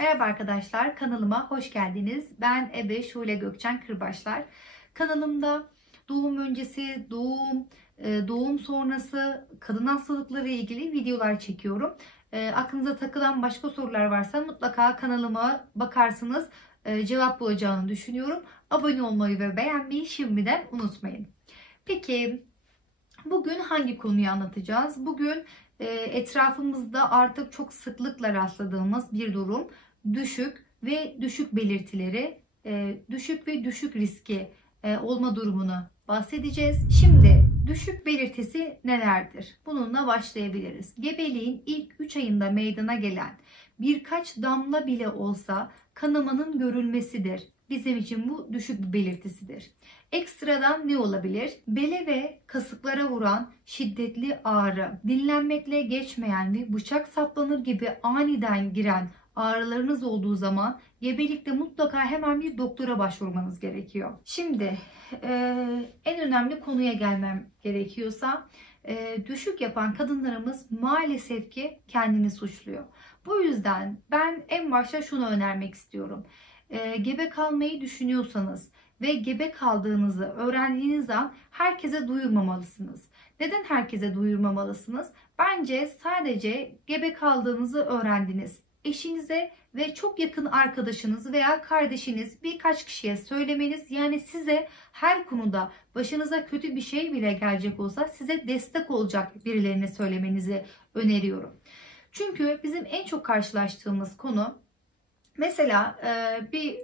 Merhaba arkadaşlar, kanalıma hoş geldiniz. Ben Ebe Şule Gökçen Kırbaşlar. Kanalımda doğum öncesi, doğum sonrası kadın hastalıkları ile ilgili videolar çekiyorum. Aklınıza takılan başka sorular varsa mutlaka kanalıma bakarsınız. Cevap bulacağını düşünüyorum. Abone olmayı ve beğenmeyi şimdiden unutmayın. Peki bugün hangi konuyu anlatacağız? Bugün etrafımızda artık çok sıklıkla rastladığımız bir durum. Düşük ve düşük belirtileri, düşük ve düşük riski olma durumunu bahsedeceğiz. Şimdi düşük belirtisi nelerdir? Bununla başlayabiliriz. Gebeliğin ilk 3 ayında meydana gelen birkaç damla bile olsa kanamanın görülmesidir. Bizim için bu düşük bir belirtisidir. Ekstradan ne olabilir? Bele ve kasıklara vuran şiddetli ağrı, dinlenmekle geçmeyen ve bıçak saplanır gibi aniden giren ağrılarınız olduğu zaman gebelikte mutlaka hemen bir doktora başvurmanız gerekiyor. Şimdi en önemli konuya gelmem gerekiyorsa düşük yapan kadınlarımız maalesef ki kendini suçluyor. Bu yüzden ben en başta şunu önermek istiyorum. Gebe kalmayı düşünüyorsanız ve gebe kaldığınızı öğrendiğiniz an herkese duyurmamalısınız. Neden herkese duyurmamalısınız? Bence sadece gebe kaldığınızı öğrendiniz. Eşinize ve çok yakın arkadaşınız veya kardeşiniz birkaç kişiye söylemeniz, yani size her konuda başınıza kötü bir şey bile gelecek olsa size destek olacak birilerine söylemenizi öneriyorum. Çünkü bizim en çok karşılaştığımız konu, mesela bir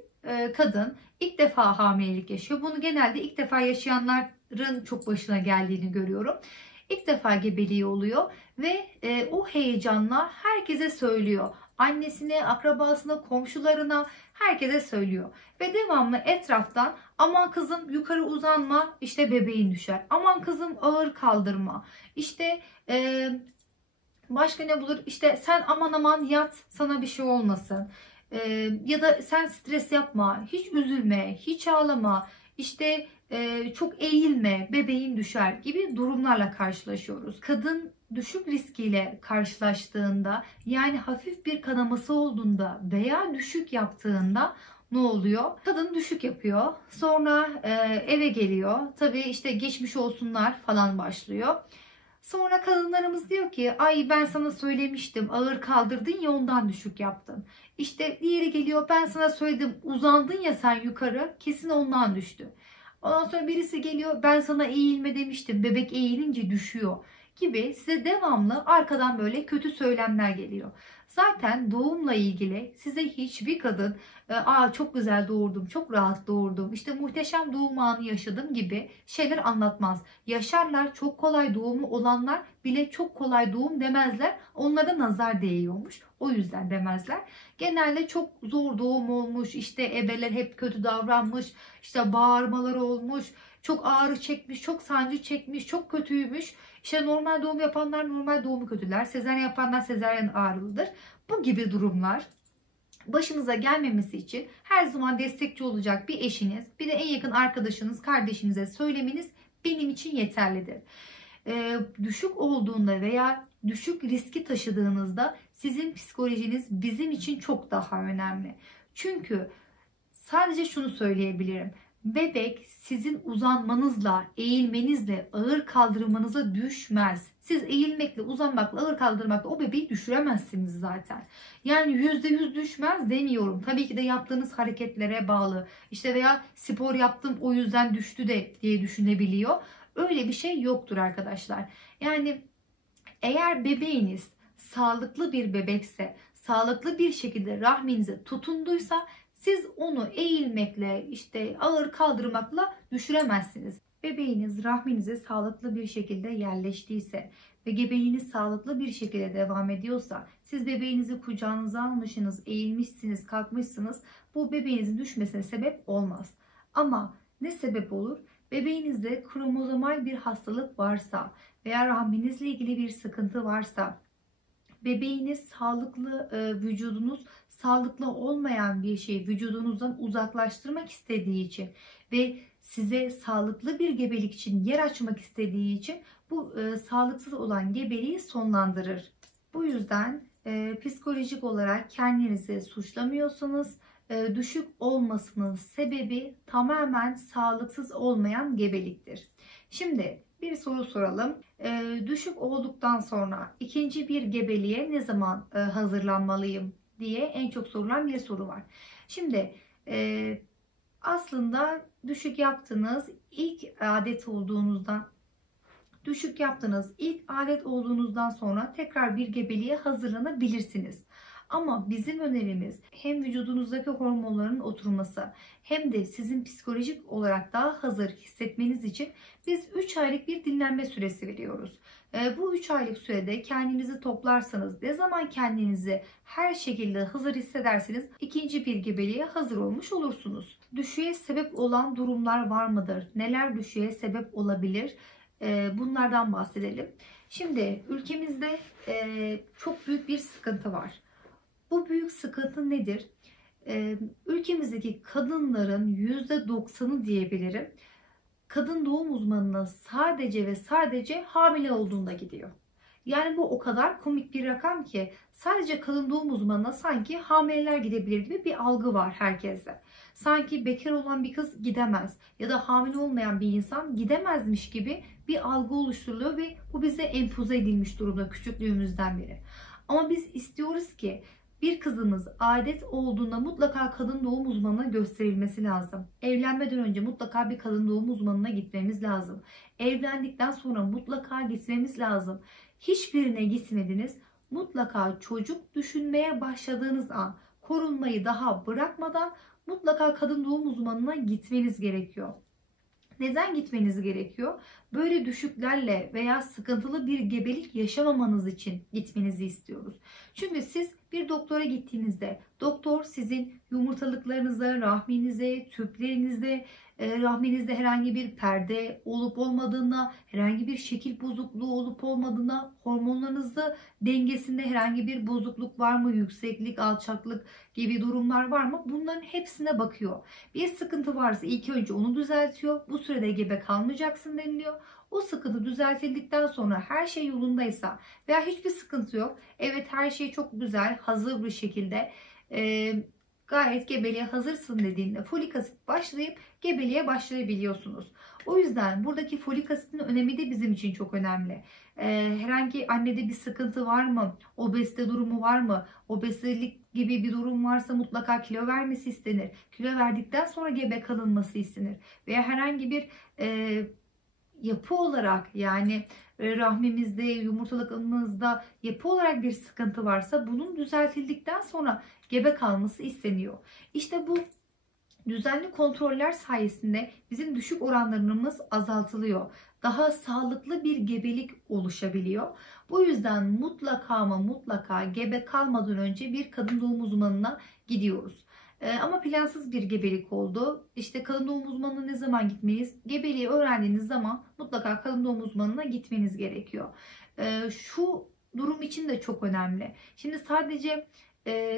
kadın ilk defa hamilelik yaşıyor. Bunu genelde ilk defa yaşayanların çok başına geldiğini görüyorum. İlk defa gebeliği oluyor ve o heyecanla herkese söylüyor. Annesine, akrabasına, komşularına, herkese söylüyor. Ve devamlı etraftan aman kızım yukarı uzanma, işte bebeğin düşer. Aman kızım ağır kaldırma. İşte başka ne bulur? İşte sen aman aman yat, sana bir şey olmasın. Ya da sen stres yapma, hiç üzülme, hiç ağlama, işte çok eğilme, bebeğin düşer gibi durumlarla karşılaşıyoruz. Kadın düşük riskiyle karşılaştığında, yani hafif bir kanaması olduğunda veya düşük yaptığında ne oluyor? Kadın düşük yapıyor. Sonra eve geliyor. Tabii işte geçmiş olsunlar falan başlıyor. Sonra kadınlarımız diyor ki ay ben sana söylemiştim, ağır kaldırdın ya ondan düşük yaptın. İşte diğeri geliyor, ben sana söyledim, uzandın ya sen yukarı, kesin ondan düştü. Ondan sonra birisi geliyor, ben sana eğilme demiştim, bebek eğilince düşüyor gibi size devamlı arkadan böyle kötü söylemler geliyor. Zaten doğumla ilgili size hiçbir kadın çok güzel doğurdum, çok rahat doğurdum, işte muhteşem doğum anı yaşadım gibi şeyler anlatmaz. Yaşarlar, çok kolay doğumu olanlar bile çok kolay doğum demezler. Onlara nazar değiyormuş. O yüzden demezler. Genelde çok zor doğum olmuş, işte ebeler hep kötü davranmış, işte bağırmaları olmuş, çok ağrı çekmiş, çok sancı çekmiş, çok kötüymüş. İşte normal doğum yapanlar normal doğumu kötüler, sezaryen yapanlar sezaryen ağrılıdır. Bu gibi durumlar başınıza gelmemesi için her zaman destekçi olacak bir eşiniz, bir de en yakın arkadaşınız, kardeşinize söylemeniz benim için yeterlidir. Düşük olduğunda veya düşük riski taşıdığınızda sizin psikolojiniz bizim için çok daha önemli. Çünkü sadece şunu söyleyebilirim. Bebek sizin uzanmanızla, eğilmenizle, ağır kaldırmanıza düşmez. Siz eğilmekle, uzanmakla, ağır kaldırmakla o bebeği düşüremezsiniz zaten. Yani %100 düşmez demiyorum. Tabii ki de yaptığınız hareketlere bağlı. İşte veya spor yaptım o yüzden düştü de diye düşünebiliyor. Öyle bir şey yoktur arkadaşlar. Yani eğer bebeğiniz sağlıklı bir bebekse, sağlıklı bir şekilde rahminize tutunduysa siz onu eğilmekle, işte ağır kaldırmakla düşüremezsiniz. Bebeğiniz rahminize sağlıklı bir şekilde yerleştiyse ve gebeliğiniz sağlıklı bir şekilde devam ediyorsa, siz bebeğinizi kucağınıza almışsınız, eğilmişsiniz, kalkmışsınız, bu bebeğinizin düşmesine sebep olmaz. Ama ne sebep olur? Bebeğinizde kromozomal bir hastalık varsa veya rahminizle ilgili bir sıkıntı varsa, bebeğiniz sağlıklı, vücudunuz sağlıklı olmayan bir şeyi vücudunuzdan uzaklaştırmak istediği için ve size sağlıklı bir gebelik için yer açmak istediği için bu sağlıksız olan gebeliği sonlandırır. Bu yüzden Psikolojik olarak kendinizi suçlamıyorsunuz. Düşük olmasının sebebi tamamen sağlıksız olmayan gebeliktir. Şimdi bir soru soralım. Düşük olduktan sonra ikinci bir gebeliğe ne zaman hazırlanmalıyım diye en çok sorulan bir soru var. Şimdi aslında düşük yaptığınız ilk adet olduğunuzdan sonra tekrar bir gebeliğe hazırlanabilirsiniz. Ama bizim önerimiz hem vücudunuzdaki hormonların oturması hem de sizin psikolojik olarak daha hazır hissetmeniz için biz 3 aylık bir dinlenme süresi veriyoruz. Bu 3 aylık sürede kendinizi toplarsanız, ne zaman kendinizi her şekilde hazır hissederseniz ikinci bir gebeliğe hazır olmuş olursunuz. Düşüğe sebep olan durumlar var mıdır? Neler düşüğe sebep olabilir? Bunlardan bahsedelim. Şimdi ülkemizde çok büyük bir sıkıntı var. Bu büyük sıkıntı nedir? Ülkemizdeki kadınların %90'ı diyebilirim, kadın doğum uzmanına sadece ve sadece hamile olduğunda gidiyor. Yani bu o kadar komik bir rakam ki sadece kadın doğum uzmanına sanki hamileler gidebilir gibi bir algı var herkeste. Sanki bekar olan bir kız gidemez ya da hamile olmayan bir insan gidemezmiş gibi bir algı oluşturuluyor ve bu bize empoze edilmiş durumda küçüklüğümüzden beri. Ama biz istiyoruz ki bir kızımız adet olduğunda mutlaka kadın doğum uzmanına gösterilmesi lazım. Evlenmeden önce mutlaka bir kadın doğum uzmanına gitmemiz lazım. Evlendikten sonra mutlaka gitmemiz lazım. Hiçbirine gitmediniz. Mutlaka çocuk düşünmeye başladığınız an, korunmayı daha bırakmadan mutlaka kadın doğum uzmanına gitmeniz gerekiyor. Neden gitmeniz gerekiyor? Böyle düşüklerle veya sıkıntılı bir gebelik yaşamamanız için gitmenizi istiyoruz. Çünkü siz bir doktora gittiğinizde doktor sizin yumurtalıklarınıza, rahminize, tüplerinizde, rahminizde herhangi bir perde olup olmadığına, herhangi bir şekil bozukluğu olup olmadığına, hormonlarınızda dengesinde herhangi bir bozukluk var mı, yükseklik, alçaklık gibi durumlar var mı? Bunların hepsine bakıyor. Bir sıkıntı varsa ilk önce onu düzeltiyor. Bu sürede gebe kalmayacaksın deniliyor. O sıkıntı düzeltildikten sonra her şey yolundaysa veya hiçbir sıkıntı yok, evet her şey çok güzel, hazır bir şekilde gayet gebeliğe hazırsın dediğinde folik asit başlayıp gebeliğe başlayabiliyorsunuz. O yüzden buradaki folik asitin önemi de bizim için çok önemli. Herhangi annede bir sıkıntı var mı? Obezite durumu var mı? Obezitelik gibi bir durum varsa mutlaka kilo vermesi istenir. Kilo verdikten sonra gebe kalınması istenir. Veya herhangi bir yapı olarak, yani rahmimizde, yumurtalıklarımızda yapı olarak bir sıkıntı varsa bunun düzeltildikten sonra gebe kalması isteniyor. İşte bu düzenli kontroller sayesinde bizim düşük oranlarımız azaltılıyor. Daha sağlıklı bir gebelik oluşabiliyor. Bu yüzden mutlaka ama mutlaka gebe kalmadan önce bir kadın doğum uzmanına gidiyoruz. Ama plansız bir gebelik oldu. İşte kadın doğum uzmanına ne zaman gitmeliyiz? Gebeliği öğrendiğiniz zaman mutlaka kadın doğum uzmanına gitmeniz gerekiyor. Şu durum için de çok önemli. Şimdi sadece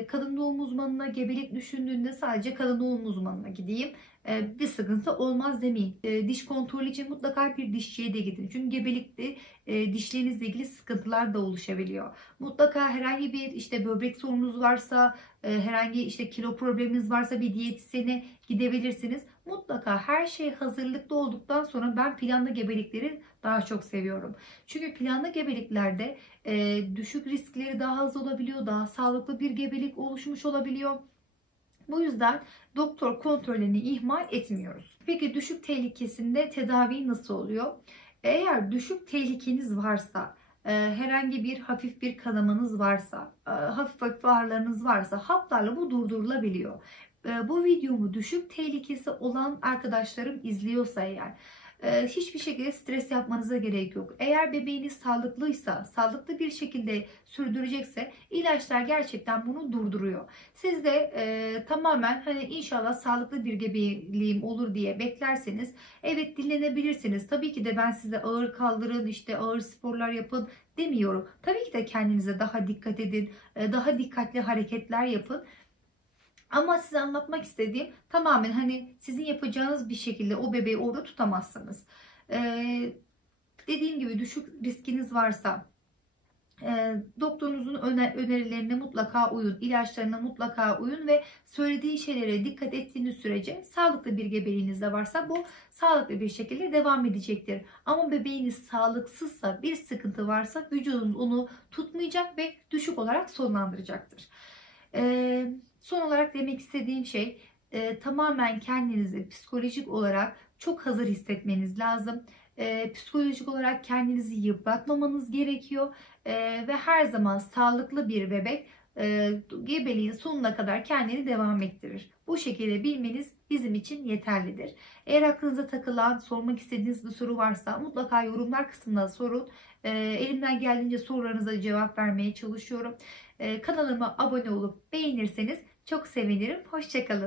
kadın doğum uzmanına gebelik düşündüğünde sadece kadın doğum uzmanına gideyim, bir sıkıntı olmaz demeyin. Diş kontrolü için mutlaka bir dişçiye de gidin. Çünkü gebelikte dişlerinizle ilgili sıkıntılar da oluşabiliyor. Mutlaka herhangi bir işte böbrek sorununuz varsa, herhangi işte kilo probleminiz varsa bir diyetisyene gidebilirsiniz. Mutlaka her şey hazırlıklı olduktan sonra ben planlı gebelikleri daha çok seviyorum. Çünkü planlı gebeliklerde düşük riskleri daha az olabiliyor. Daha sağlıklı bir gebelik oluşmuş olabiliyor. Bu yüzden doktor kontrollerini ihmal etmiyoruz. Peki düşük tehlikesinde tedavi nasıl oluyor? Eğer düşük tehlikeniz varsa, herhangi bir hafif bir kanamanız varsa, hafif hafif ağrılarınız varsa haplarla bu durdurulabiliyor. Bu videomu düşük tehlikesi olan arkadaşlarım izliyorsa eğer, hiçbir şekilde stres yapmanıza gerek yok. Eğer bebeğiniz sağlıklıysa, sağlıklı bir şekilde sürdürecekse ilaçlar gerçekten bunu durduruyor. Siz de tamamen hani inşallah sağlıklı bir gebeliğim olur diye beklerseniz evet dinlenebilirsiniz. Tabii ki de ben size ağır kaldırın, işte ağır sporlar yapın demiyorum. Tabii ki de kendinize daha dikkat edin, daha dikkatli hareketler yapın. Ama size anlatmak istediğim tamamen hani sizin yapacağınız bir şekilde o bebeği orada tutamazsınız. Dediğim gibi düşük riskiniz varsa, Doktorunuzun önerilerine mutlaka uyun, ilaçlarına mutlaka uyun ve söylediği şeylere dikkat ettiğiniz sürece sağlıklı bir gebeliğiniz de varsa bu sağlıklı bir şekilde devam edecektir. Ama bebeğiniz sağlıksızsa, bir sıkıntı varsa vücudunuz onu tutmayacak ve düşük olarak sonlandıracaktır. Son olarak demek istediğim şey, tamamen kendinizi psikolojik olarak çok hazır hissetmeniz lazım. Psikolojik olarak kendinizi yıpratmamanız gerekiyor. Ve her zaman sağlıklı bir bebek gebeliğin sonuna kadar kendini devam ettirir. Bu şekilde bilmeniz bizim için yeterlidir. Eğer aklınıza takılan, sormak istediğiniz bir soru varsa mutlaka yorumlar kısmına sorun. Elimden geldiğince sorularınıza cevap vermeye çalışıyorum. Kanalıma abone olup beğenirseniz çok sevinirim. Hoşça kalın.